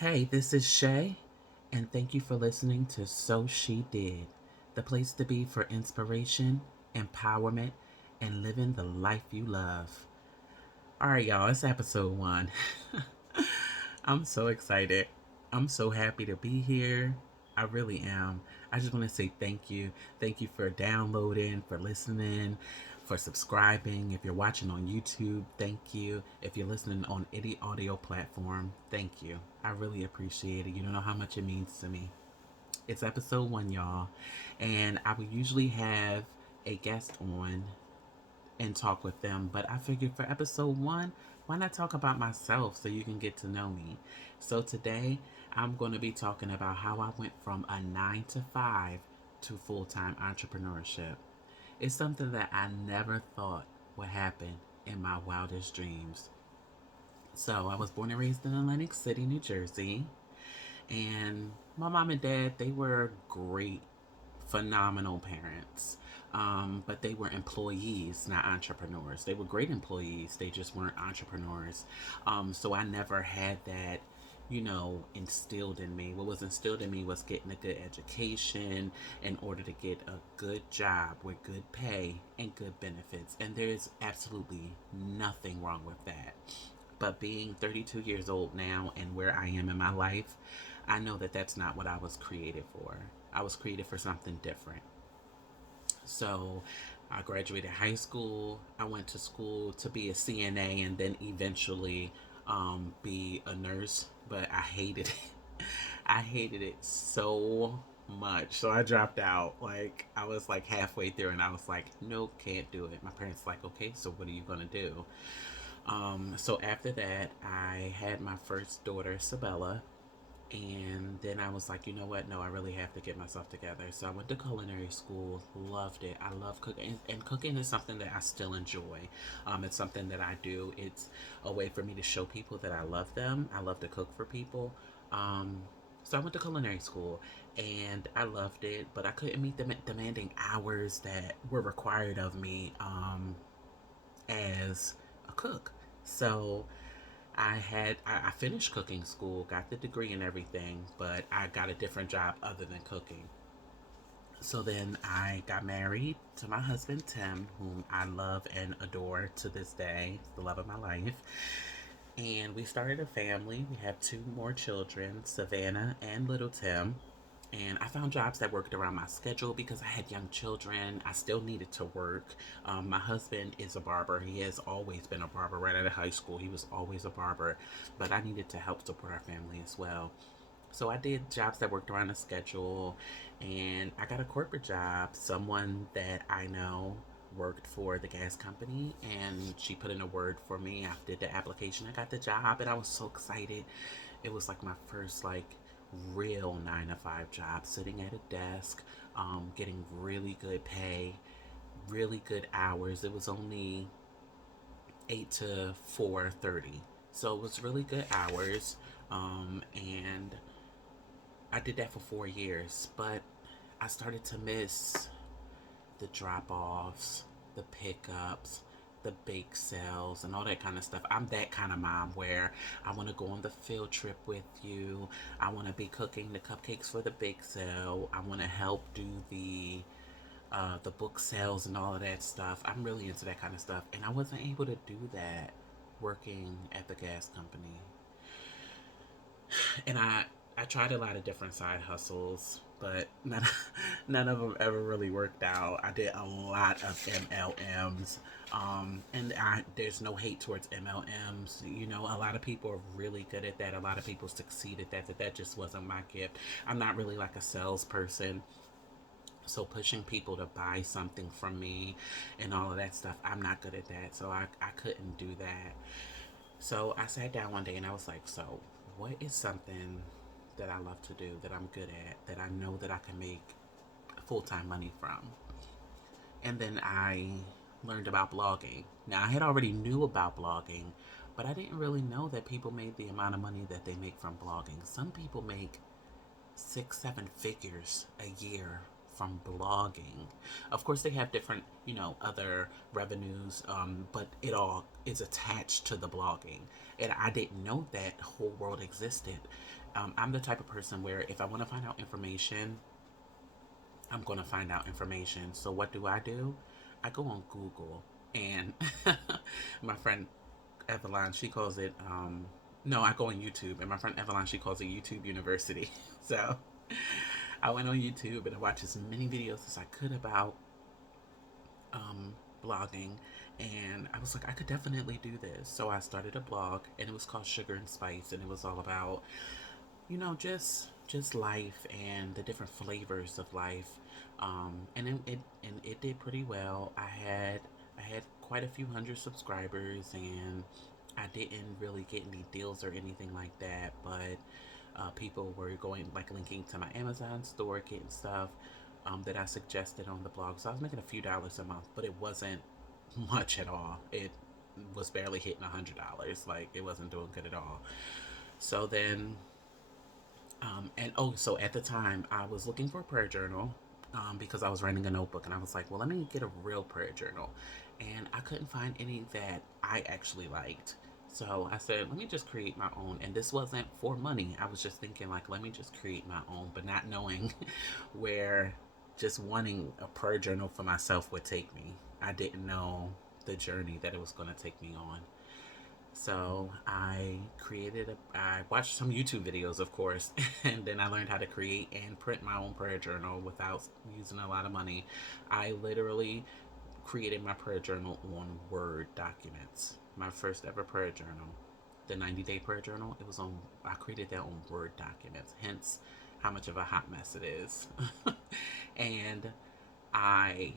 Hey, this is Shay, and thank you for listening to So She Did, the place to be for inspiration, empowerment, and living the life you love. All right, y'all, it's episode one. I'm so excited. I'm so happy to be here. I really am. I just want to say thank you. Thank you for downloading, for listening, for subscribing. If you're watching on YouTube, thank you. If you're listening on any audio platform, thank you. I really appreciate it. You don't know how much it means to me. It's episode one, y'all. And I would usually have a guest on and talk with them. But I figured for episode one, why not talk about myself so you can get to know me? So today, I'm going to be talking about how I went from a 9 to 5 to full time entrepreneurship. It's something that I never thought would happen in my wildest dreams. So I was born and raised in Atlantic City, New Jersey, and my mom and dad, they were great, phenomenal parents. But they were employees, not entrepreneurs. They were great employees, they just weren't entrepreneurs. So I never had that, instilled in me. What was instilled in me was getting a good education in order to get a good job with good pay and good benefits. And there's absolutely nothing wrong with that. But being 32 years old now and where I am in my life, I know that that's not what I was created for. I was created for something different. So I graduated high school. I went to school to be a CNA and then eventually be a nurse, but I hated it. I hated it so much. So I dropped out. Like I was like halfway through and I was like, nope, can't do it. My parents were like, okay, so what are you gonna do? So after that, I had my first daughter, Sabella, and then I was like, you know what? No, I really have to get myself together. So I went to culinary school, loved it. I love cooking, and cooking is something that I still enjoy. It's something that I do. It's a way for me to show people that I love them. I love to cook for people. Um, so I went to culinary school, and I loved it, but I couldn't meet the demanding hours that were required of me as a cook. So I finished cooking school, got the degree and everything, but I got a different job other than cooking. So then I got married to my husband Tim, whom I love and adore to this day. It's the love of my life. And we started a family. We have two more children, Savannah and little Tim. And I found jobs that worked around my schedule because I had young children. I still needed to work. My husband is a barber. He has always been a barber. Right out of high school, he was always a barber. But I needed to help support our family as well. So I did jobs that worked around the schedule, and I got a corporate job. Someone that I know worked for the gas company, and she put in a word for me. I did the application. I got the job, and I was so excited. It was like my first real 9 to 5 job, sitting at a desk, getting really good pay, really good hours. It was only 8 to 4:30, so it was really good hours. And I did that for 4 years, but I started to miss the drop offs, the pickups, the bake sales, and all that kind of stuff. I'm that kind of mom where I want to go on the field trip with you. I want to be cooking the cupcakes for the bake sale. I want to help do the book sales and all of that stuff. I'm really into that kind of stuff, and I wasn't able to do that working at the gas company. And I tried a lot of different side hustles, but none of them ever really worked out. I did a lot of MLMs, and there's no hate towards MLMs. You know, a lot of people are really good at that. A lot of people succeed at that. That just wasn't my gift. I'm not really like a salesperson. So pushing people to buy something from me and all of that stuff, I'm not good at that. So I couldn't do that. So I sat down one day and I was like, so what is something that I love to do, that I'm good at, that I know that I can make full time money from? And then I learned about blogging. Now I had already knew about blogging, but I didn't really know that people made the amount of money that they make from blogging. Some people make 6, 7 figures a year from blogging. Of course, they have different, other revenues, but it all is attached to the blogging. And I didn't know that whole world existed. I'm the type of person where if I want to find out information, I'm going to find out information. So what do? I go on Google, and my friend Eveline, she calls it, no, I go on YouTube, and my friend Eveline, she calls it YouTube University. So I went on YouTube and I watched as many videos as I could about blogging, and I was like, I could definitely do this. So I started a blog, and it was called Sugar and Spice, and it was all about, just life and the different flavors of life. And it did pretty well. I had quite a few hundred subscribers, and I didn't really get any deals or anything like that, but people were going, like, linking to my Amazon store, getting stuff that I suggested on the blog. So I was making a few dollars a month, but it wasn't much at all. It was barely hitting $100. Like, it wasn't doing good at all. So then, and oh, so at the time, I was looking for a prayer journal, because I was writing a notebook, and I was like, well, let me get a real prayer journal. And I couldn't find any that I actually liked. So I said, let me just create my own. And this wasn't for money. I was just thinking, like, let me just create my own, but not knowing where just wanting a prayer journal for myself would take me. I didn't know the journey that it was going to take me on. So I watched some YouTube videos, of course, and then I learned how to create and print my own prayer journal without using a lot of money. I literally created my prayer journal on Word documents. My first ever prayer journal, the 90-day prayer journal, I created that on Word documents, hence how much of a hot mess it is. And I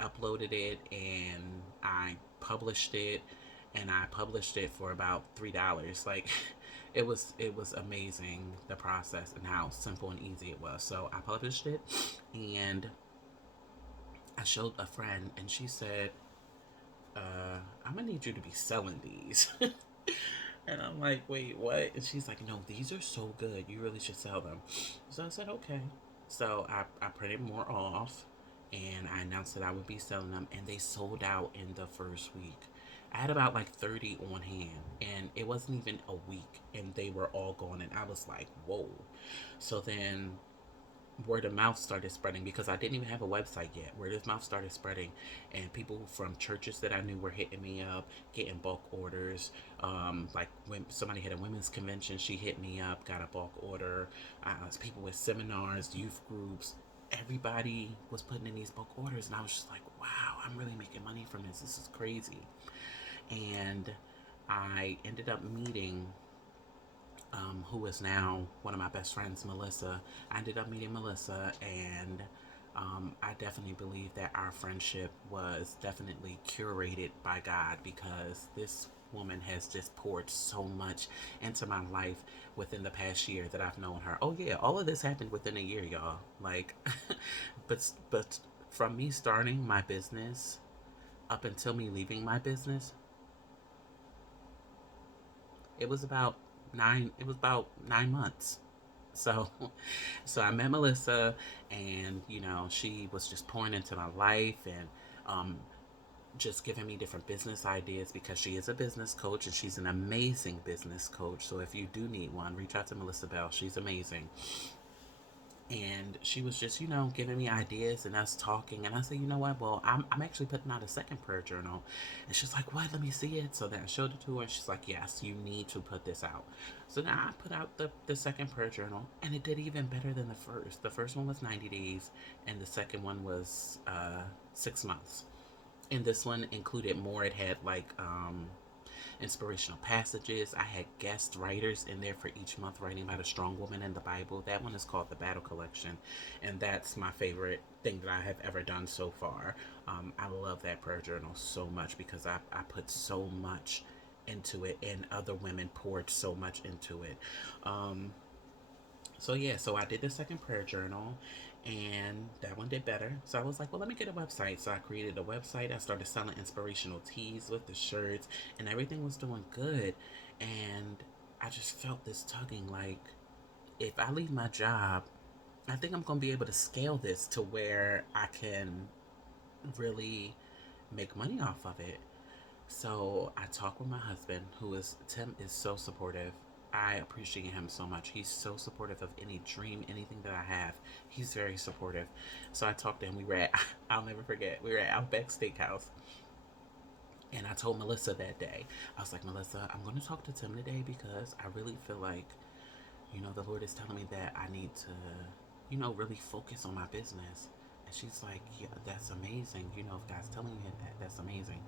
uploaded it, and I published it, and I published it for about $3. Like, it was amazing, the process and how simple and easy it was. So I published it, and I showed a friend, and she said, I'm gonna need you to be selling these. And I'm like, wait, what? And she's like, no, these are so good. You really should sell them. So I said, okay. So I printed more off, and I announced that I would be selling them, and they sold out in the first week. I had about like 30 on hand, and it wasn't even a week, and they were all gone, and I was like, whoa. So then word of mouth started spreading, because I didn't even have a website yet. Word of mouth started spreading, and people from churches that I knew were hitting me up, getting bulk orders. Like, when somebody had a women's convention, she hit me up, got a bulk order. People with seminars, youth groups, everybody was putting in these bulk orders, and I was just like, wow, I'm really making money from this. This is crazy. And I ended up meeting who is now one of my best friends, Melissa. I ended up meeting Melissa, and I definitely believe that our friendship was definitely curated by God, because this woman has just poured so much into my life within the past year that I've known her. Oh yeah, all of this happened within a year, y'all. Like, but from me starting my business up until me leaving my business, it was about 9 months. So, so I met Melissa, and she was just pouring into my life, and just giving me different business ideas, because she is a business coach, and she's an amazing business coach. So if you do need one, reach out to Melissa Bell. She's amazing. And she was just, giving me ideas, and us talking. And I said, you know what? Well, I'm actually putting out a second prayer journal. And she's like, what? Let me see it. So then I showed it to her, and she's like, yes, you need to put this out. So now I put out the second prayer journal, and it did even better than the first. The first one was 90 days, and the second one was 6 months. And this one included more. It had, like, inspirational passages. I had guest writers in there for each month, writing about a strong woman in the Bible. That one is called the Battle Collection, and that's my favorite thing that I have ever done so far. I love that prayer journal so much, because I put so much into it, and other women poured so much into it. Um, so yeah, so I did the second prayer journal, and that one did better. So I was like, well, let me get a website. So I created a website. I started selling inspirational tees with the shirts, and everything was doing good. And I just felt this tugging, like, if I leave my job, I think I'm going to be able to scale this to where I can really make money off of it. So I talked with my husband, who is Tim, is so supportive. I appreciate him so much. He's so supportive of any dream, anything that I have. He's very supportive. So I talked to him. We were at, I'll never forget, we were at Outback Steakhouse. And I told Melissa that day, I was like, Melissa, I'm going to talk to Tim today because I really feel like, the Lord is telling me that I need to, really focus on my business. And she's like, yeah, that's amazing. If God's telling you that, that's amazing.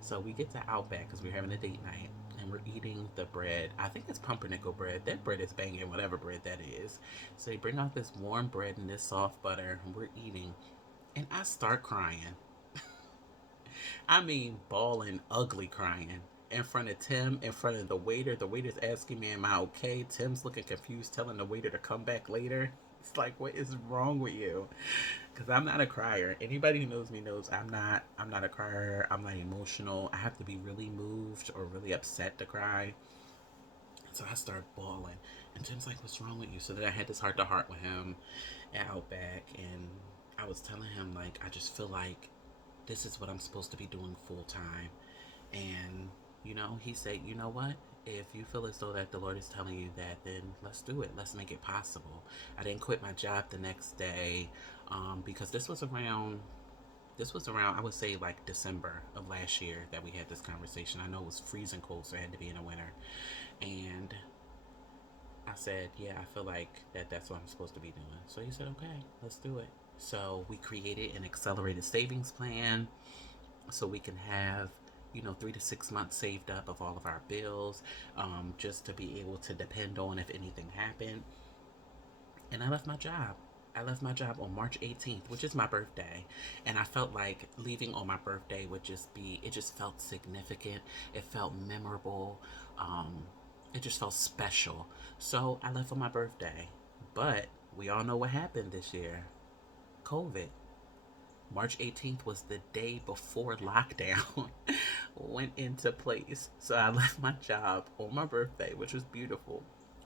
So we get to Outback because we're having a date night and we're eating the bread. I think it's pumpernickel bread. That bread is banging, whatever bread that is. So they bring out this warm bread and this soft butter, and we're eating. And I start crying. I mean, bawling, ugly crying. In front of Tim, in front of the waiter. The waiter's asking me, am I okay? Tim's looking confused, telling the waiter to come back later. It's like, what is wrong with you? Because I'm not a crier. Anybody who knows me knows I'm not a crier. I'm not emotional. I have to be really moved or really upset to cry. So I started bawling. And Tim's like, what's wrong with you? So then I had this heart to heart with him at Outback. And I was telling him, like, I just feel like this is what I'm supposed to be doing full time. And, he said, you know what? If you feel as though that the Lord is telling you that, then let's do it. Let's make it possible. I didn't quit my job the next day because this was around, I would say, like December of last year that we had this conversation. I know it was freezing cold, so it had to be in the winter. And I said, yeah, I feel like that's what I'm supposed to be doing. So he said, okay, let's do it. So we created an accelerated savings plan so we can have 3 to 6 months saved up of all of our bills, just to be able to depend on if anything happened. And I left my job. I left my job on March 18th, which is my birthday. And I felt like leaving on my birthday would just be, it just felt significant. It felt memorable. Um, it just felt special. So I left on my birthday. But we all know what happened this year. COVID. March 18th was the day before lockdown went into place. So I left my job on my birthday, which was beautiful.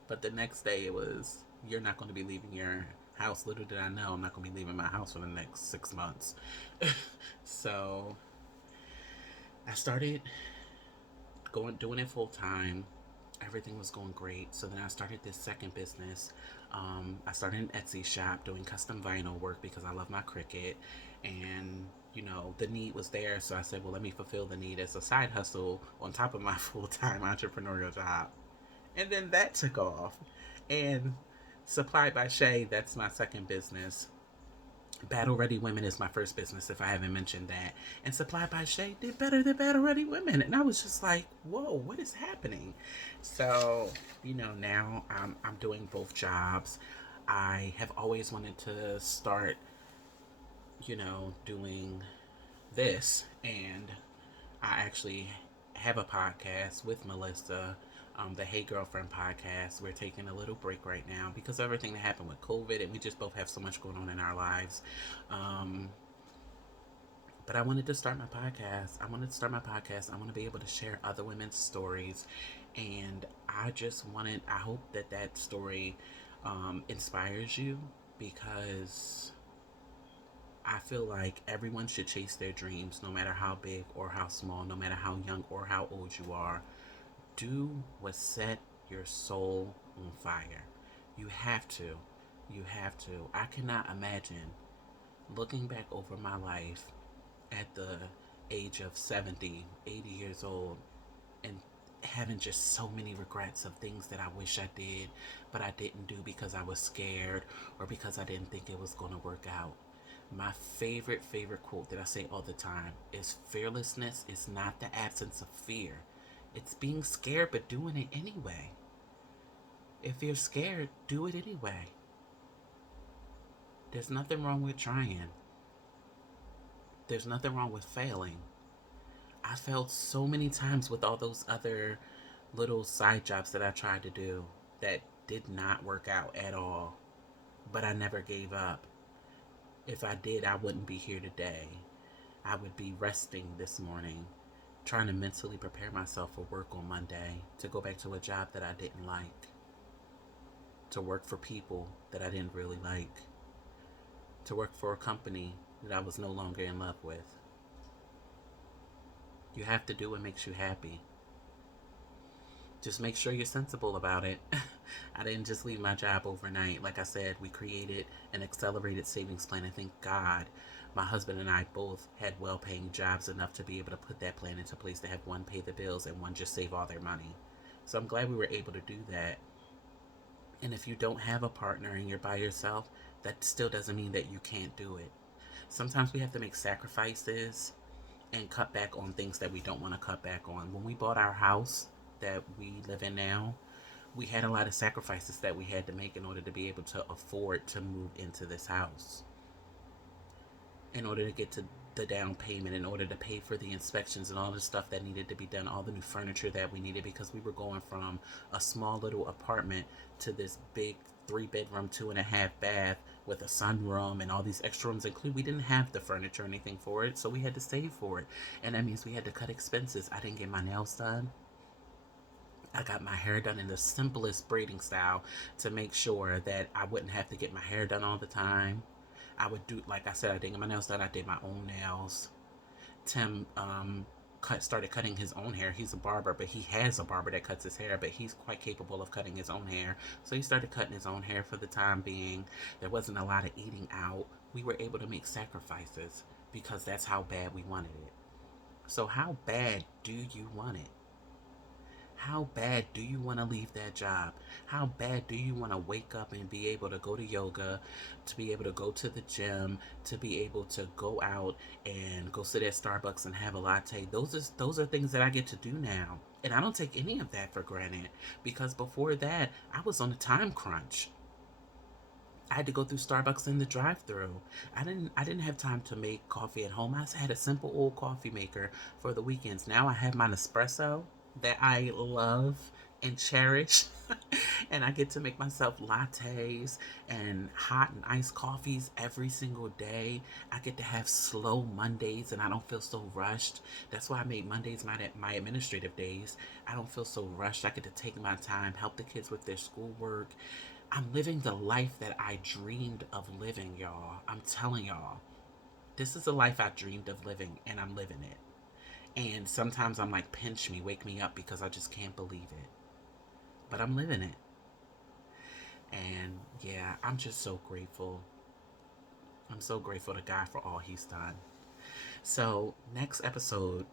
But the next day it was, you're not going to be leaving your house. Little did I know, I'm not going to be leaving my house for the next 6 months. So I started doing it full time. Everything was going great. So then I started this second business. I started an Etsy shop doing custom vinyl work because I love my Cricut. And, the need was there. So I said, well, let me fulfill the need as a side hustle on top of my full time entrepreneurial job. And then that took off. And Supplied by Shay, that's my second business. Battle Ready Women is my first business, if I haven't mentioned that. And Supplied by Shay did better than Battle Ready Women. And I was just like, whoa, what is happening? So, now I'm doing both jobs. I have always wanted to start, doing this. And I actually have a podcast with Melissa, the Hey Girlfriend podcast. We're taking a little break right now because of everything that happened with COVID, and we just both have so much going on in our lives. Um, but I wanted to start my podcast. I want to be able to share other women's stories. And I hope that that story inspires you because I feel like everyone should chase their dreams, no matter how big or how small, no matter how young or how old you are. Do what set your soul on fire. You have to. You have to. I cannot imagine looking back over my life at the age of 70, 80 years old and having just so many regrets of things that I wish I did, but I didn't do because I was scared or because I didn't think it was going to work out. My favorite quote that I say all the time is fearlessness is not the absence of fear. It's being scared but doing it anyway. If you're scared, do it anyway. There's nothing wrong with trying. There's nothing wrong with failing. I failed so many times with all those other little side jobs that I tried to do that did not work out at all. But I never gave up. If I did, I wouldn't be here today. I would be resting this morning, trying to mentally prepare myself for work on Monday, to go back to a job that I didn't like, to work for people that I didn't really like, to work for a company that I was no longer in love with. You have to do what makes you happy. Just make sure you're sensible about it. I didn't just leave my job overnight. Like I said, we created an accelerated savings plan, and thank God my husband and I both had well paying jobs enough to be able to put that plan into place to have one pay the bills and one just save all their money. So I'm glad we were able to do that. And if you don't have a partner and you're by yourself, that still doesn't mean that you can't do it. Sometimes we have to make sacrifices and cut back on things that we don't want to cut back on. When we bought our house that we live in now, we had a lot of sacrifices that we had to make in order to be able to afford to move into this house. In order to get to the down payment, in order to pay for the inspections and all the stuff that needed to be done, all the new furniture that we needed, because we were going from a small little apartment to this big 3 bedroom, 2.5 bath with a sunroom and all these extra rooms included. We didn't have the furniture or anything for it, so we had to save for it. And that means we had to cut expenses. I didn't get my nails done. I got my hair done in the simplest braiding style to make sure that I wouldn't have to get my hair done all the time. I would do, like I said, I didn't get my nails done. I did my own nails. Tim started cutting his own hair. He's a barber, but he has a barber that cuts his hair, but he's quite capable of cutting his own hair. So he started cutting his own hair for the time being. There wasn't a lot of eating out. We were able to make sacrifices because that's how bad we wanted it. So how bad do you want it? How bad do you want to leave that job? How bad do you want to wake up and be able to go to yoga, to be able to go to the gym, to be able to go out and go sit at Starbucks and have a latte? Those are things that I get to do now. And I don't take any of that for granted because before that, I was on a time crunch. I had to go through Starbucks in the drive-through. I didn't have time to make coffee at home. I had a simple old coffee maker for the weekends. Now I have my Nespresso that I love and cherish. And I get to make myself lattes and hot and iced coffees every single day. I get to have slow Mondays and I don't feel so rushed. That's why I made Mondays my administrative days. I don't feel so rushed. I get to take my time, help the kids with their schoolwork. I'm living the life that I dreamed of living, y'all. I'm telling y'all. This is a life I dreamed of living, and I'm living it. And sometimes I'm like, pinch me, wake me up because I just can't believe it. But I'm living it. And yeah, I'm just so grateful. I'm so grateful to God for all He's done. So, next episode,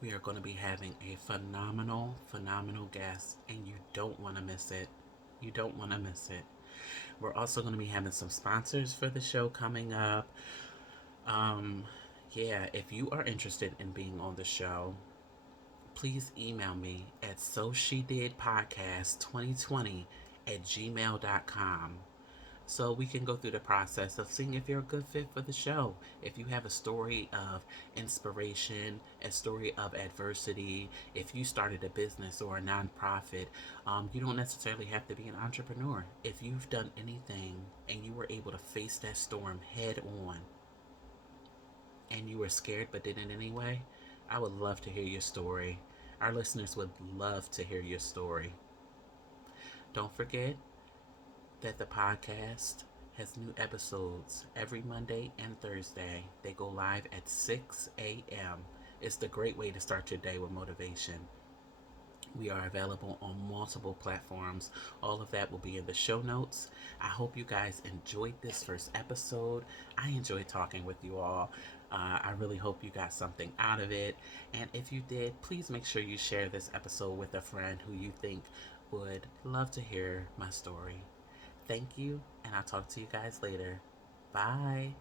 we are going to be having a phenomenal guest, and you don't want to miss it. You don't want to miss it. We're also going to be having some sponsors for the show coming up. Um, yeah, if you are interested in being on the show, please email me at soshedidpodcast2020@gmail.com so we can go through the process of seeing if you're a good fit for the show. If you have a story of inspiration, a story of adversity, if you started a business or a nonprofit, you don't necessarily have to be an entrepreneur. If you've done anything and you were able to face that storm head on and you were scared but did it anyway, I would love to hear your story. Our listeners would love to hear your story. Don't forget that the podcast has new episodes every Monday and Thursday. They go live at 6 a.m. It's the great way to start your day with motivation. We are available on multiple platforms. All of that will be in the show notes. I hope you guys enjoyed this first episode. I enjoyed talking with you all. I really hope you got something out of it. And if you did, please make sure you share this episode with a friend who you think would love to hear my story. Thank you, and I'll talk to you guys later. Bye.